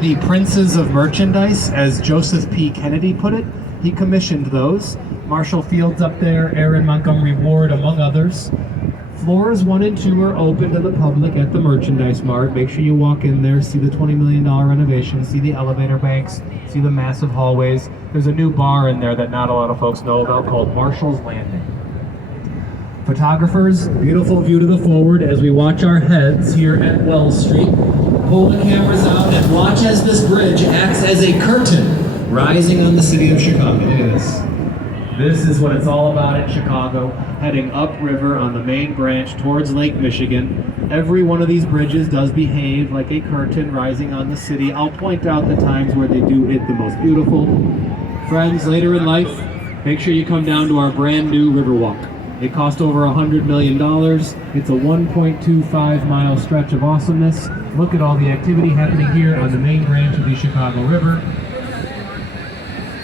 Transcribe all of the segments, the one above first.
The Princes of Merchandise, as Joseph P. Kennedy put it. He commissioned those. Marshall Field's up there, Aaron Montgomery Ward, among others. Floors 1 and 2 are open to the public at the Merchandise Mart. Make sure you walk in there, see the $20 million renovation, see the elevator banks, see the massive hallways. There's a new bar in there that not a lot of folks know about called Marshall's Landing. Photographers, beautiful view to the forward as we watch our heads here at Wells Street. Pull the cameras out and watch as this bridge acts as a curtain rising on the city of Chicago. Look at this. This is what it's all about in Chicago, heading upriver on the main branch towards Lake Michigan. Every one of these bridges does behave like a curtain rising on the city. I'll point out the times where they do it the most beautiful. Friends, later in life, make sure you come down to our brand new Riverwalk. It cost over $100 million. It's a 1.25 mile stretch of awesomeness. Look at all the activity happening here on the main branch of the Chicago River.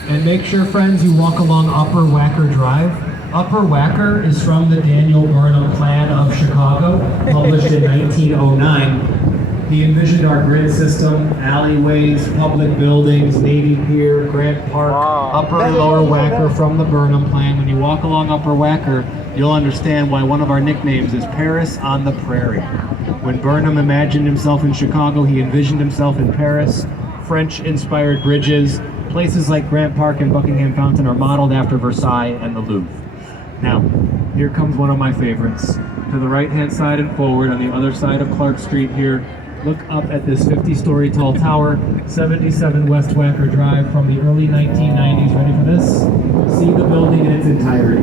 And make sure, friends, you walk along Upper Wacker Drive. Upper Wacker is from the Daniel Burnham Plan of Chicago, published in 1909. He envisioned our grid system, alleyways, public buildings, Navy Pier, Grant Park, Upper and Lower Wacker from the Burnham Plan. When you walk along Upper Wacker, you'll understand why one of our nicknames is Paris on the Prairie. When Burnham imagined himself in Chicago, he envisioned himself in Paris. French-inspired bridges, places like Grant Park and Buckingham Fountain are modeled after Versailles and the Louvre. Now, here comes one of my favorites. To the right-hand side and forward, on the other side of Clark Street here, look up at this 50-story tall tower, 77 West Wacker Drive from the early 1990s. Ready for this? See the building in its entirety.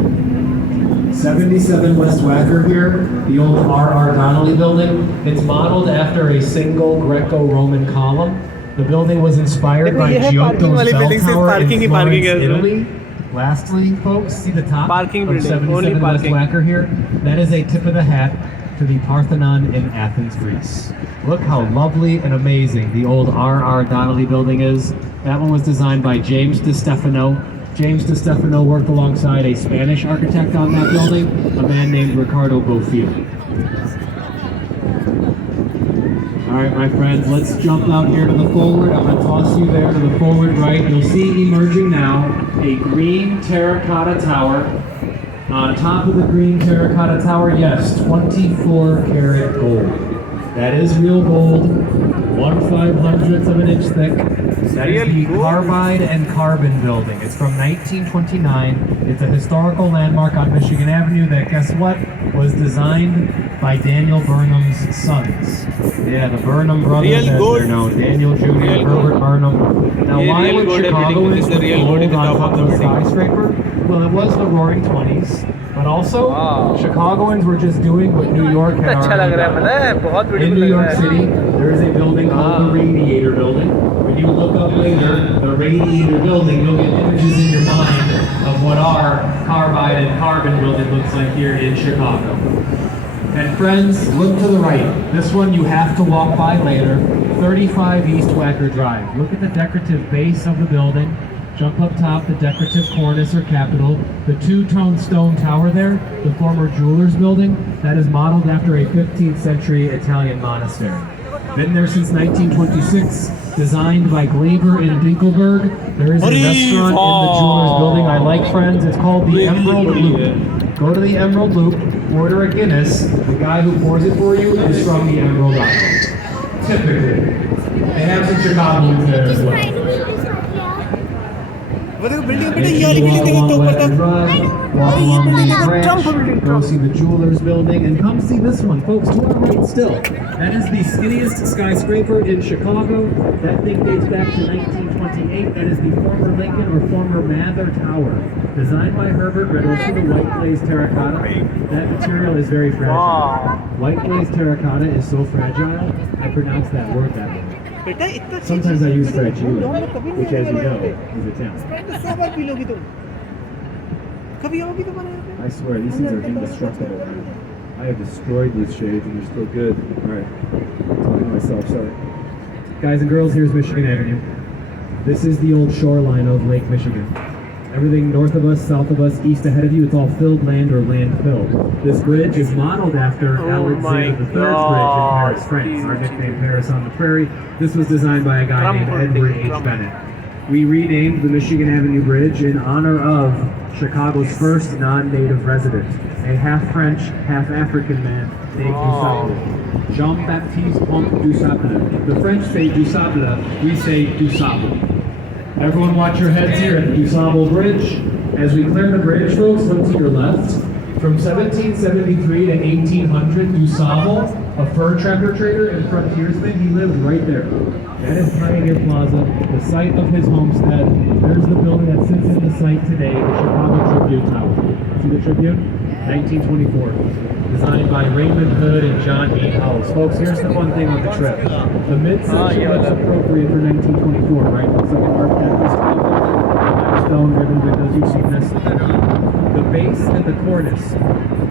77 West Wacker here, the old R.R. Donnelly building. It's modeled after a single Greco-Roman column. The building was inspired by Giotto's bell tower in Florence, Italy. Lastly, folks, see the top of 77 West Wacker here? That is a tip of the hat to the Parthenon in Athens, Greece. Look how lovely and amazing the old R.R. Donnelly building is. That one was designed by James DeStefano. James DeStefano worked alongside a Spanish architect on that building, a man named Ricardo Bofill. All right, my friends, let's jump out here to the forward. I'm going to toss you there to the forward right. You'll see emerging now a green terracotta tower. On top of the green terracotta tower, yes, 24 karat gold. That is real gold, 1/500th of an inch thick. That is the Carbide and Carbon building. It's from 1929. It's a historical landmark on Michigan Avenue that, guess what, was designed by Daniel Burnham's sons. Yeah, the Burnham brothers, as they're known. Daniel Jr., Herbert Burnham. Now, why would Chicagoans put gold on top of a skyscraper? Well, it was the Roaring 20s. But also, Chicagoans were just doing what New York had already done. In New York City, there is a building called the Radiator Building. When you look up later, the Radiator Building, you'll get images in your mind of what our Carbide and Carbon building looks like here in Chicago. And friends, look to the right. This one you have to walk by later. 35 East Wacker Drive. Look at the decorative base of the building. Jump up top, the decorative cornice or capital. The two-tone stone tower there, the former jeweler's building, that is modeled after a 15th century Italian monastery. Been there since 1926, designed by Glaber and Dinkelberg. There is a restaurant in the jeweler's building I like, friends. It's called the Emerald Loop. Go to the Emerald Loop, order a Guinness. The guy who pours it for you is from the Emerald Island. Typically. They have some Chicagoans there as well. Walk along the main branch, go see the jeweler's building, and come see this one, folks, to our right still. That is the skinniest skyscraper in Chicago. That thing dates back to 1928. That is the former Lincoln or former Mather Tower, designed by Herbert Riddle for the white glazed terracotta. That material is very fragile. White glazed terracotta is so fragile, I pronounce that word that way. Sometimes I use fragile, which, as you know, is Italian. I swear, these things are indestructible. I have destroyed these shades and they're still good. Alright, I'm talking to myself, sorry. Guys and girls, here's Michigan Avenue. This is the old shoreline of Lake Michigan. Everything north of us, south of us, east ahead of you, it's all filled land or land filled. This bridge is modeled after Alexander III's bridge in Paris, France. Our nickname Paris on the Prairie. This was designed by a guy named Edward H. Bennett. We renamed the Michigan Avenue Bridge in honor of Chicago's first non-native resident, a half-French, half-African man named DuSable. Jean-Baptiste Comte DuSable. The French say DuSable, we say DuSable. Everyone watch your heads here at the DuSable Bridge. As we clear the bridge, folks, look to your left. From 1773 to 1800, DuSable, a fur trapper trader and frontiersman, he lived right there. That is Pioneer Plaza, the site of his homestead. There's the building that sits in the site today, the Chicago Tribune Tower. See the Tribune? 1924. Designed by Raymond Hood and John E. Howells. Folks, here's the fun thing with the trip. The midsection looks appropriate for 1924, right? Looks like an Art Deco style building. Stone ribbon windows, you've seen this. The base and the cornice,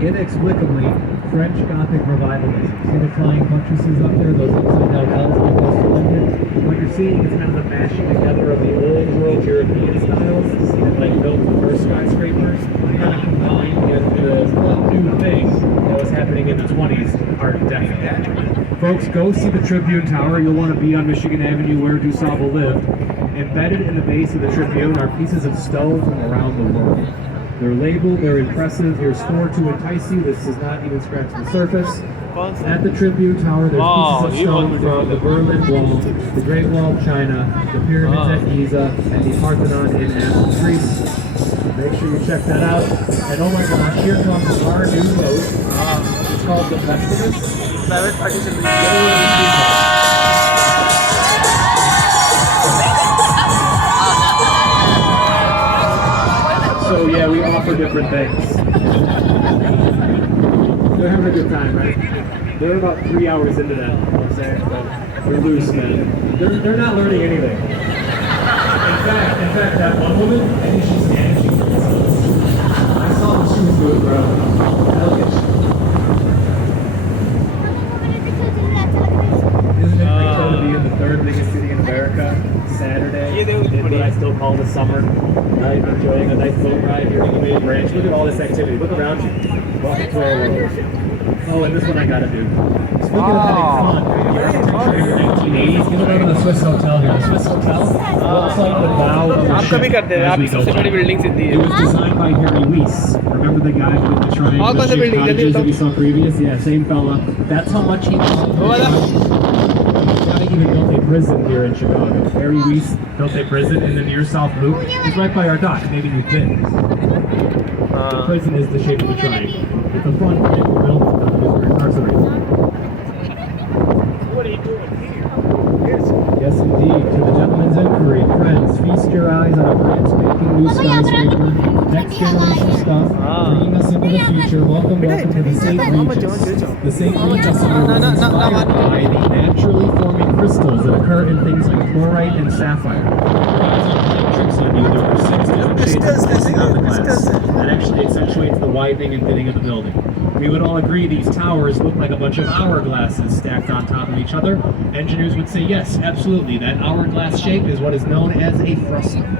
inexplicably, French Gothic revivalism. See the flying buttresses up there, those upside down L's like those cylinder? What you're seeing is kind of the mashing together of the old world European styles, like built for skyscrapers, kind of combined with the new thing that was happening in the 20s, Art Deco. Folks, go see the Tribune Tower. You'll want to be on Michigan Avenue where DuSable lived. Embedded in the base of the Tribune are pieces of stone from around the world. They're labeled, they're impressive, they're scored to entice you. This does not even scratch the surface. At the Tribune Tower, there's pieces of stone from the Berlin Wall, the Great Wall of China, the pyramids at Giza, and the Parthenon in Athens, Greece. Make sure you check that out. And oh my gosh, here comes our new boat. It's called the Festivus. So yeah, we offer different things. They're having a good time, right? They're about 3 hours into that, you know what I'm saying? But they're loose, man. They're not learning anything. In fact, that one woman, I think she's Spanish. I saw what she was doing, bro. Isn't it great to be in the third biggest city in America? Saturday, in what I still call the summer, right? Enjoying a nice boat ride here in the main branch. Look at all this activity. Look around you. Welcome to our world. Oh, and this one I gotta do. Speaking of having fun, the architecture in the 1980s, give it out of the Swiss Hotel here. The Swiss Hotel looks like the bow of a ship as we go by. It was designed by Harry Weiss. Remember the guy with the triangle shaped cottages that we saw previous? Yeah, same fella. That's how much he loved the guy even built a prison here in Chicago. Harry Weiss built a prison in the near South Loop. It's right by our dock. Maybe you've been. The prison is the shape of a triangle. It's a fun thing to build because we're incarcerated. What are you doing here? Yes, indeed. To the gentleman's inquiry, friends, feast your eyes on a brand spanking new skyscraper, next generation stuff, bringing us into the future. Welcome to the St. Regis. The St. Regis here was inspired by the naturally forming crystals that occur in things like chlorite and sapphire. Tricks on you, there are 6 different shades of crystal on the glass. That actually accentuates the widening and thinning of the building. We would all agree these towers look like a bunch of hourglasses stacked on top of each other. Engineers would say yes, absolutely. That hourglass shape is what is known as a frustum.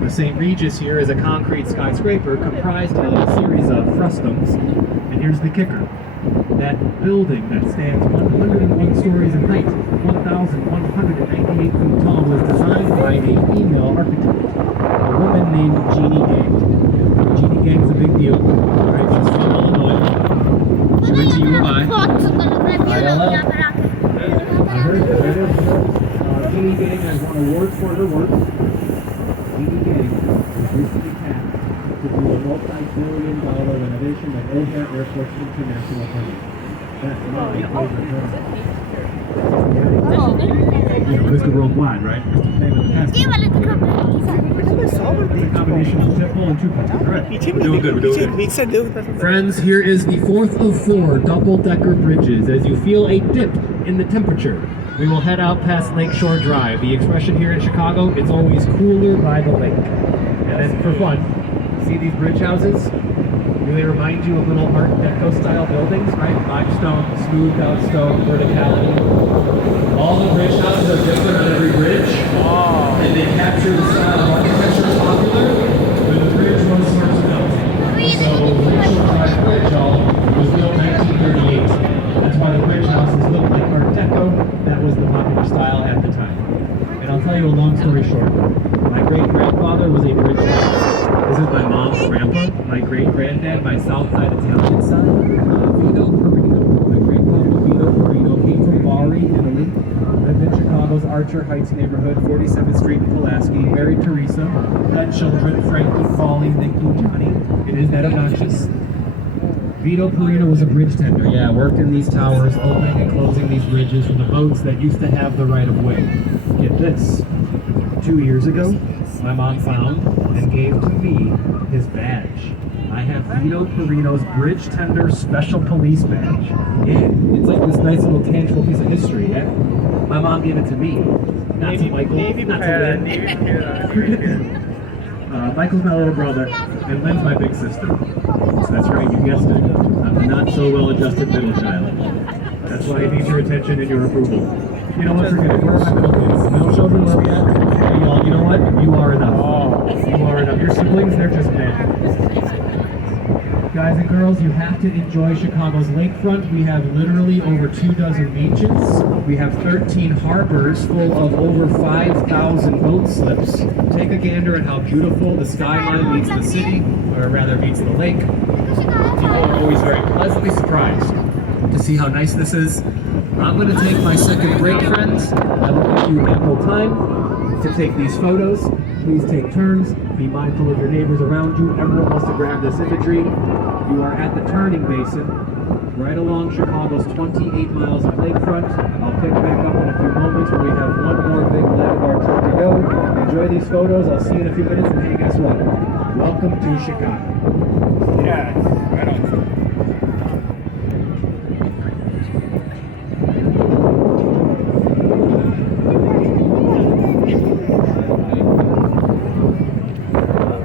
The St. Regis here is a concrete skyscraper comprised of a series of frustums. And here's the kicker. That building that stands 101 stories in height, 1,198 feet tall, was designed by a female architect, a woman named Jeannie Gang. Jeannie Gang's a big deal. All right, she's from Illinois. She went to U of I. ILL. I heard that. Jeannie Gang has won awards for her work. Jeannie Gang was recently tapped to do a multi-billion-dollar renovation of O'Hare Airport International Terminal. That's my favorite terminal. You know, Mr. Worldwide, right? Mr. Famous Passport. Combination of triple and triple. Correct. We're doing good. We're doing good. Friends, here is the fourth of 4 double-decker bridges. As you feel a dip in the temperature, we will head out past Lakeshore Drive. The expression here in Chicago, it's always cooler by the lake. And then for fun, see these bridge houses? Do they remind you of little Art Deco style buildings, right? Limestone, smoothed out stone, verticality. All the bridge houses are different on every bridge. And they capture the style of architecture popular with tell you a long story short. My great-grandfather was a bridge tender. This is my mom's grandpa. My great-granddad, my south side Italian side, Vito Perino. My great-grandpa Vito Perino came from Bari, Italy. Lived in Chicago's Archer Heights neighborhood, 47th Street in Pulaski. Married Teresa. Had children, Frankie, Polly, Nikki, Johnny. It is that obnoxious. Vito Perino was a bridge tender. Yeah, worked in these towers, opening and closing these bridges for the boats that used to have the right of way. Get this. 2 years ago, my mom found and gave to me his badge. I have Vito Perino's Bridge Tender Special Police Badge. Yeah, it's like this nice little tangible piece of history, yeah? My mom gave it to me. Not to Michael, not to Lynn. Michael's my little brother, and Lynn's my big sister. So that's right, you guessed it. I'm a not so well-adjusted middle child. That's why I need your attention and your approval. You know what, forget it. Where are my middle kids? Middle children, where are we at? Hey, y'all, you know what? You are enough. You are enough. Your siblings, they're just men. Guys and girls, you have to enjoy Chicago's lakefront. We have literally over 24 beaches. We have 13 harbors full of over 5,000 boat slips. Take a gander at how beautiful the skyline meets the city, or rather meets the lake. People are always very pleasantly surprised to see how nice this is. I'm going to take my second break, friends. I will give you ample time to take these photos. Please take turns. Be mindful of your neighbors around you. Everyone wants to grab this imagery. You are at the turning basin, right along Chicago's 28 miles of lakefront. I'll pick back up in a few moments when we have one more big leg of our trip to go. Enjoy these photos. I'll see you in a few minutes. And hey, guess what? Welcome to Chicago. Yeah, right on.